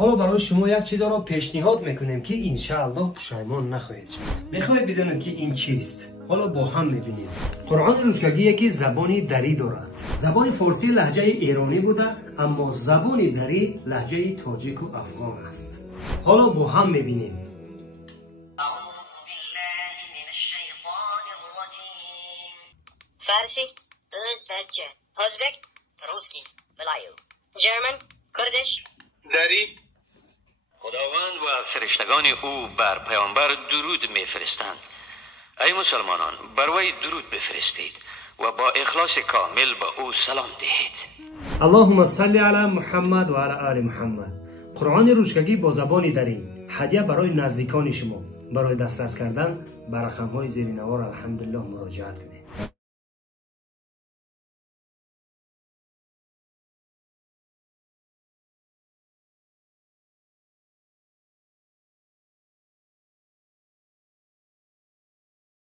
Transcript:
حالا برای شما یک چیز را پیشنهاد میکنیم که انشاءالله پشیمان نخواهید شد. میخواهید بدونید که این چیست؟ حالا با هم میبینید. قرآن روشکگی یکی زبانی دری دارد. زبان فارسی لهجه ایرانی بوده، اما زبان دری لهجه تاجیک و افغان است. حالا با هم میبینیم. فارسی، ازبک، روسی، ملایو، جرمن، کردش، دری. خداوند و فرشتگان او بر پیامبر درود میفرستند. ای مسلمانان، بر وی درود بفرستید و با اخلاص کامل به او سلام دهید. اللهم صل علی محمد و علی آل محمد. قرآن روشکگی با زبان دری، هدیه برای نزدیکان شما. برای دسترس کردن به رقم‌های زیر نوار الحمدلله مراجعت کنید.